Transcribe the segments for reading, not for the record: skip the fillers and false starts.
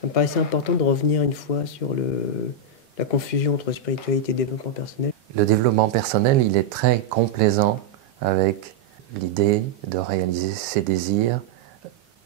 Ça me paraissait important de revenir une fois sur la confusion entre spiritualité et développement personnel. Le développement personnel, il est très complaisant avec l'idée de réaliser ses désirs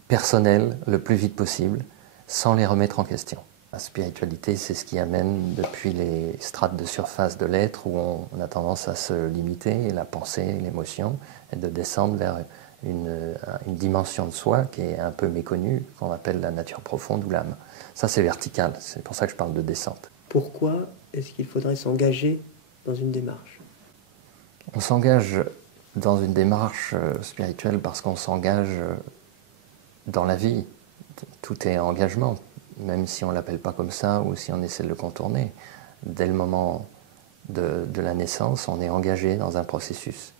personnels le plus vite possible, sans les remettre en question. La spiritualité, c'est ce qui amène depuis les strates de surface de l'être où on a tendance à se limiter, la pensée, l'émotion, et de descendre vers une dimension de soi qui est un peu méconnue, qu'on appelle la nature profonde ou l'âme. Ça, c'est vertical, c'est pour ça que je parle de descente. Pourquoi est-ce qu'il faudrait s'engager dans une démarche? On s'engage dans une démarche spirituelle parce qu'on s'engage dans la vie. Tout est engagement, même si on ne l'appelle pas comme ça ou si on essaie de le contourner. Dès le moment de la naissance, on est engagé dans un processus.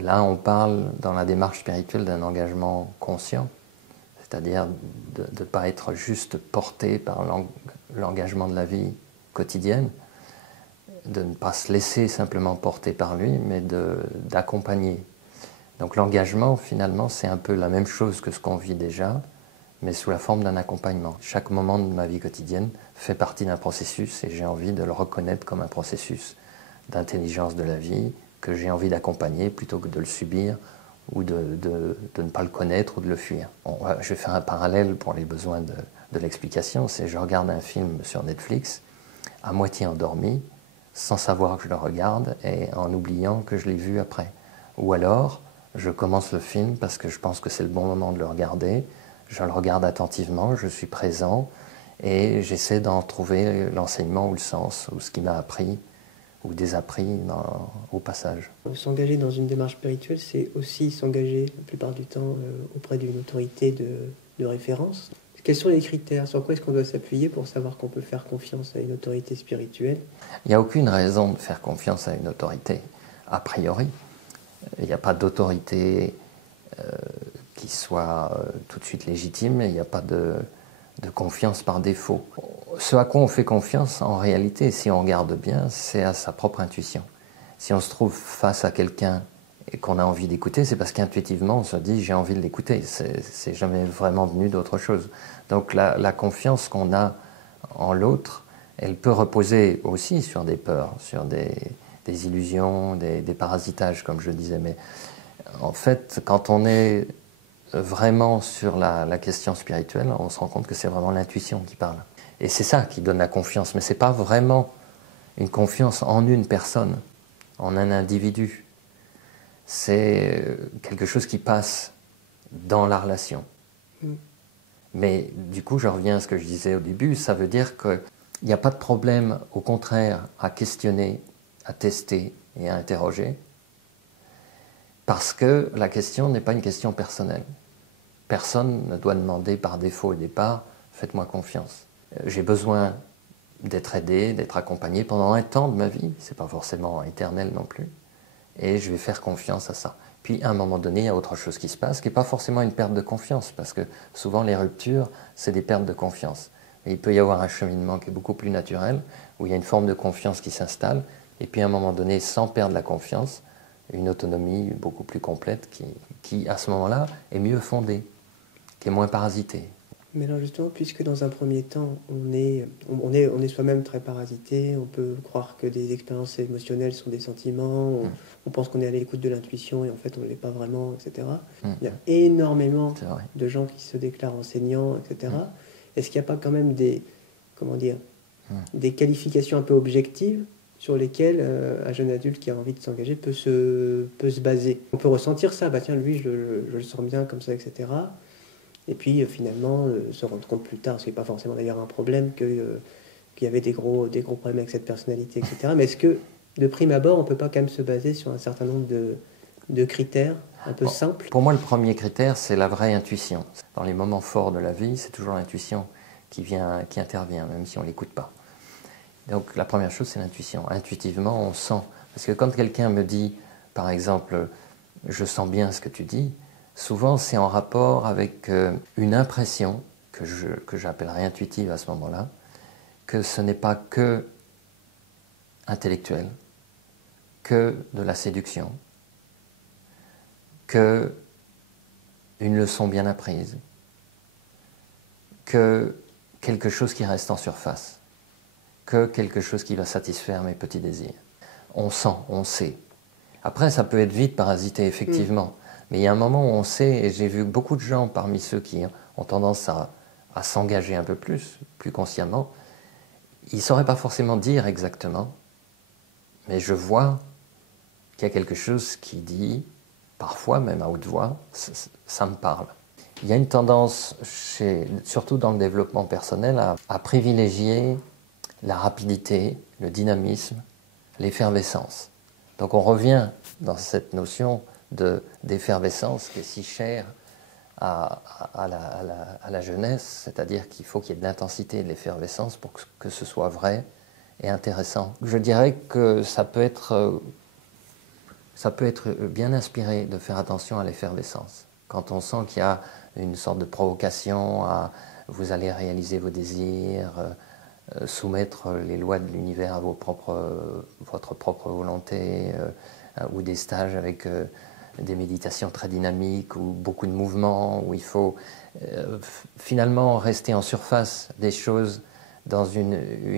Là, on parle dans la démarche spirituelle d'un engagement conscient, c'est-à-dire de ne pas être juste porté par l'engagement de la vie quotidienne, de ne pas se laisser simplement porter par lui, mais d'accompagner. Donc l'engagement, finalement, c'est un peu la même chose que ce qu'on vit déjà, mais sous la forme d'un accompagnement. Chaque moment de ma vie quotidienne fait partie d'un processus et j'ai envie de le reconnaître comme un processus d'intelligence de la vie que j'ai envie d'accompagner plutôt que de le subir ou de ne pas le connaître ou de le fuir. Je vais faire un parallèle pour les besoins de l'explication, c'est je regarde un film sur Netflix, à moitié endormi, sans savoir que je le regarde et en oubliant que je l'ai vu après. Ou alors, je commence le film parce que je pense que c'est le bon moment de le regarder, je le regarde attentivement, je suis présent et j'essaie d'en trouver l'enseignement ou le sens ou ce qui m'a appris ou désappris au passage. S'engager dans une démarche spirituelle, c'est aussi s'engager la plupart du temps auprès d'une autorité de référence. Quels sont les critères? Sur quoi est-ce qu'on doit s'appuyer pour savoir qu'on peut faire confiance à une autorité spirituelle? Il n'y a aucune raison de faire confiance à une autorité, a priori. Il n'y a pas d'autorité qui soit tout de suite légitime, et il n'y a pas de confiance par défaut. Ce à quoi on fait confiance, en réalité, si on regarde bien, c'est à sa propre intuition. Si on se trouve face à quelqu'un et qu'on a envie d'écouter, c'est parce qu'intuitivement, on se dit « j'ai envie de l'écouter ». C'est jamais vraiment venu d'autre chose. Donc la confiance qu'on a en l'autre, elle peut reposer aussi sur des peurs, sur des illusions, des parasitages, comme je disais. Mais en fait, quand on est vraiment sur la question spirituelle, on se rend compte que c'est vraiment l'intuition qui parle. Et c'est ça qui donne la confiance, mais ce n'est pas vraiment une confiance en une personne, en un individu. C'est quelque chose qui passe dans la relation. Mais du coup, je reviens à ce que je disais au début, ça veut dire qu'il n'y a pas de problème, au contraire, à questionner, à tester et à interroger, parce que la question n'est pas une question personnelle. Personne ne doit demander par défaut au départ « faites-moi confiance ». J'ai besoin d'être aidé, d'être accompagné pendant un temps de ma vie, ce n'est pas forcément éternel non plus, et je vais faire confiance à ça. Puis à un moment donné, il y a autre chose qui se passe, qui n'est pas forcément une perte de confiance, parce que souvent les ruptures, c'est des pertes de confiance. Et il peut y avoir un cheminement qui est beaucoup plus naturel, où il y a une forme de confiance qui s'installe, et puis à un moment donné, sans perdre la confiance, une autonomie beaucoup plus complète qui à ce moment-là, est mieux fondée, qui est moins parasitée. Mais alors justement, puisque dans un premier temps, on est soi-même très parasité, on peut croire que des expériences émotionnelles sont des sentiments, on pense qu'on est à l'écoute de l'intuition et en fait on ne l'est pas vraiment, etc. Il y a énormément de gens qui se déclarent enseignants, etc. Est-ce qu'il n'y a pas quand même des qualifications un peu objectives sur lesquelles un jeune adulte qui a envie de s'engager peut se baser? On peut ressentir ça, bah tiens, lui, je le sens bien comme ça, etc. Et puis finalement se rendre compte plus tard, ce n'est pas forcément d'ailleurs un problème, qu'il y avait des gros problèmes avec cette personnalité, etc. Mais est-ce que de prime abord, on ne peut pas quand même se baser sur un certain nombre de critères un peu simples? Pour moi, le premier critère, c'est la vraie intuition. Dans les moments forts de la vie, c'est toujours l'intuition qui intervient, même si on ne l'écoute pas. Donc la première chose, c'est l'intuition. Intuitivement, on sent. Parce que quand quelqu'un me dit, par exemple, « je sens bien ce que tu dis », souvent c'est en rapport avec une impression que j'appellerais intuitive à ce moment-là, que ce n'est pas que intellectuel, que de la séduction, que une leçon bien apprise, que quelque chose qui reste en surface, que quelque chose qui va satisfaire mes petits désirs. On sent, on sait. Après, ça peut être vite parasité, effectivement. Mais il y a un moment où on sait, et j'ai vu beaucoup de gens parmi ceux qui ont tendance à s'engager un peu plus consciemment, ils ne sauraient pas forcément dire exactement, mais je vois qu'il y a quelque chose qui dit, parfois même à haute voix, ça me parle. Il y a une tendance, surtout dans le développement personnel, à privilégier la rapidité, le dynamisme, l'effervescence. Donc on revient dans cette notion d'effervescence qui est si chère à la jeunesse, c'est-à-dire qu'il faut qu'il y ait de l'intensité et de l'effervescence pour que ce soit vrai et intéressant. Je dirais que ça peut être bien inspiré de faire attention à l'effervescence. Quand on sent qu'il y a une sorte de provocation à vous allez réaliser vos désirs, soumettre les lois de l'univers à votre propre volonté, ou des stages avec des méditations très dynamiques ou beaucoup de mouvements, où il faut finalement rester en surface des choses dans une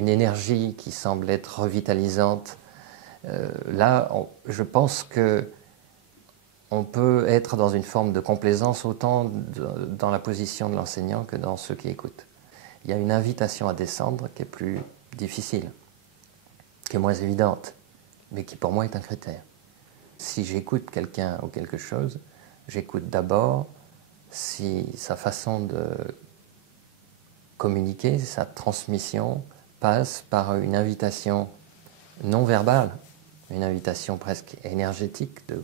énergie qui semble être revitalisante. Là, je pense que on peut être dans une forme de complaisance autant dans la position de l'enseignant que dans ceux qui écoutent. Il y a une invitation à descendre qui est plus difficile, qui est moins évidente, mais qui pour moi est un critère. Si j'écoute quelqu'un ou quelque chose, j'écoute d'abord si sa façon de communiquer, sa transmission passe par une invitation non verbale, une invitation presque énergétique de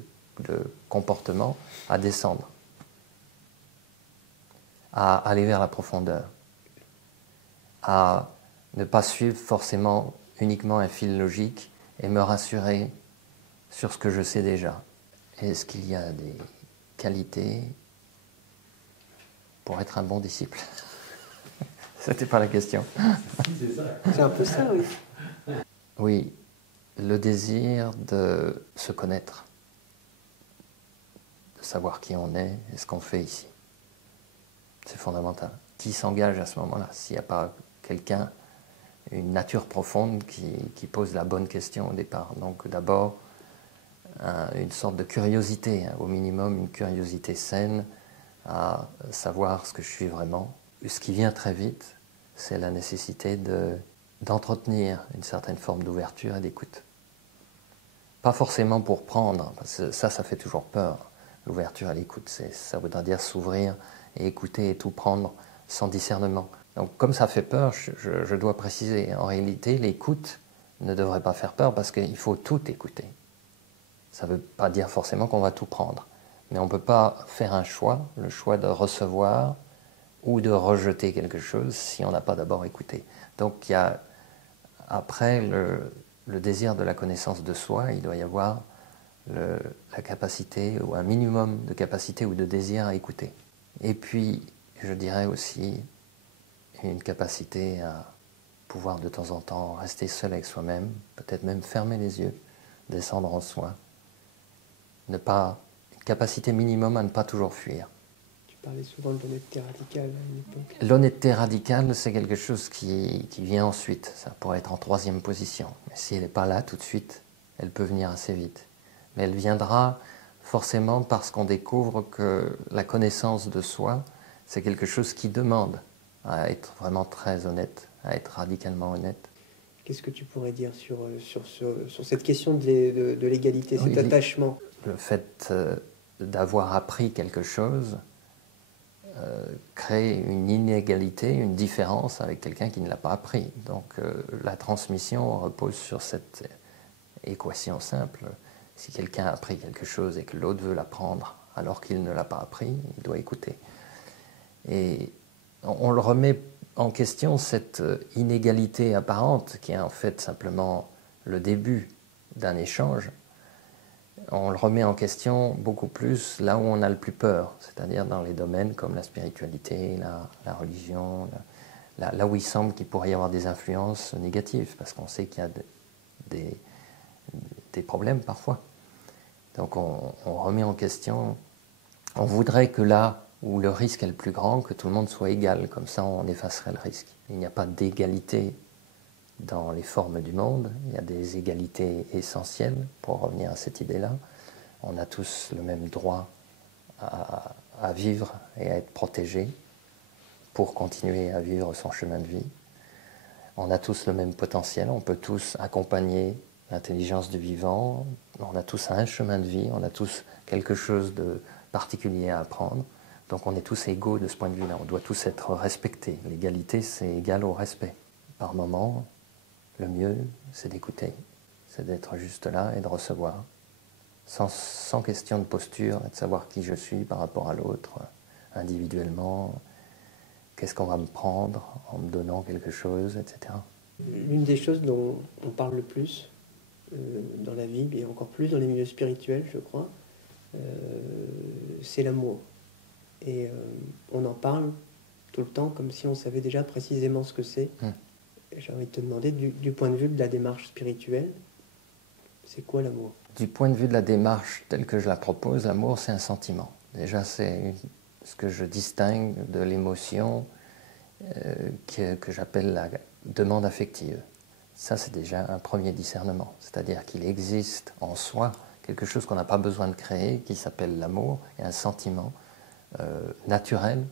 comportement à descendre, à aller vers la profondeur, à ne pas suivre forcément uniquement un fil logique et me rassurer sur ce que je sais déjà. Est-ce qu'il y a des qualités pour être un bon disciple? C'était pas la question. C'est un peu ça, oui. Oui, le désir de se connaître, de savoir qui on est et ce qu'on fait ici. C'est fondamental. Qui s'engage à ce moment-là? S'il n'y a pas quelqu'un, une nature profonde qui pose la bonne question au départ. Donc d'abord, une sorte de curiosité, au minimum une curiosité saine à savoir ce que je suis vraiment. Ce qui vient très vite, c'est la nécessité d'entretenir une certaine forme d'ouverture et d'écoute. Pas forcément pour prendre, parce que ça fait toujours peur. L'ouverture à l'écoute, ça voudra dire s'ouvrir et écouter et tout prendre sans discernement. Donc comme ça fait peur, je dois préciser, en réalité, l'écoute ne devrait pas faire peur parce qu'il faut tout écouter. Ça ne veut pas dire forcément qu'on va tout prendre. Mais on ne peut pas faire un choix, le choix de recevoir ou de rejeter quelque chose si on n'a pas d'abord écouté. Donc il y a, après le désir de la connaissance de soi, il doit y avoir la capacité, ou un minimum de capacité ou de désir à écouter. Et puis, je dirais aussi une capacité à pouvoir de temps en temps rester seul avec soi-même, peut-être même fermer les yeux, descendre en soi. Une capacité minimum à ne pas toujours fuir. Tu parlais souvent de l'honnêteté radicale à une époque. L'honnêteté radicale, c'est quelque chose qui vient ensuite. Ça pourrait être en troisième position. Mais si elle n'est pas là tout de suite, elle peut venir assez vite. Mais elle viendra forcément parce qu'on découvre que la connaissance de soi, c'est quelque chose qui demande à être vraiment très honnête, à être radicalement honnête. Qu'est-ce que tu pourrais dire sur cette question de l'égalité, cet attachement? Le fait d'avoir appris quelque chose crée une inégalité, une différence avec quelqu'un qui ne l'a pas appris. Donc la transmission repose sur cette équation simple. Si quelqu'un a appris quelque chose et que l'autre veut l'apprendre alors qu'il ne l'a pas appris, il doit écouter. Et on le remet en question, cette inégalité apparente, qui est en fait simplement le début d'un échange. On le remet en question beaucoup plus là où on a le plus peur, c'est-à-dire dans les domaines comme la spiritualité, la religion, là où il semble qu'il pourrait y avoir des influences négatives, parce qu'on sait qu'il y a des problèmes parfois. Donc on remet en question, on voudrait que là où le risque est le plus grand, que tout le monde soit égal, comme ça on effacerait le risque. Il n'y a pas d'égalité dans les formes du monde, il y a des égalités essentielles, pour revenir à cette idée-là. On a tous le même droit à vivre et à être protégé pour continuer à vivre son chemin de vie. On a tous le même potentiel, on peut tous accompagner l'intelligence du vivant, on a tous un chemin de vie, on a tous quelque chose de particulier à apprendre. Donc on est tous égaux de ce point de vue-là, on doit tous être respectés. L'égalité, c'est égal au respect. Par moment, le mieux, c'est d'écouter, c'est d'être juste là et de recevoir, sans question de posture, et de savoir qui je suis par rapport à l'autre, individuellement, qu'est-ce qu'on va me prendre en me donnant quelque chose, etc. L'une des choses dont on parle le plus dans la vie, et encore plus dans les milieux spirituels, je crois, c'est l'amour. Et on en parle tout le temps comme si on savait déjà précisément ce que c'est. J'ai envie de te demander, du point de vue de la démarche spirituelle, c'est quoi l'amour? Du point de vue de la démarche telle que je la propose, l'amour, c'est un sentiment. Déjà, c'est ce que je distingue de l'émotion que j'appelle la demande affective. Ça, c'est déjà un premier discernement. C'est-à-dire qu'il existe en soi quelque chose qu'on n'a pas besoin de créer, qui s'appelle l'amour, et un sentiment naturel,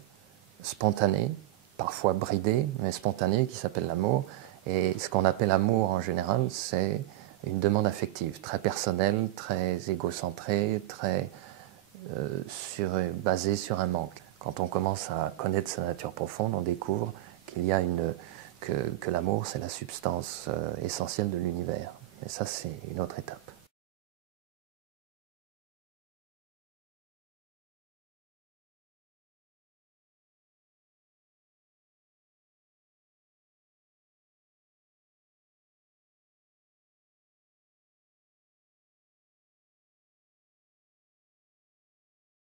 spontané, parfois bridé, mais spontané, qui s'appelle l'amour. Et ce qu'on appelle amour en général, c'est une demande affective, très personnelle, très égocentrée, très basée sur un manque. Quand on commence à connaître sa nature profonde, on découvre qu'il y a que l'amour, c'est la substance essentielle de l'univers. Mais ça, c'est une autre étape.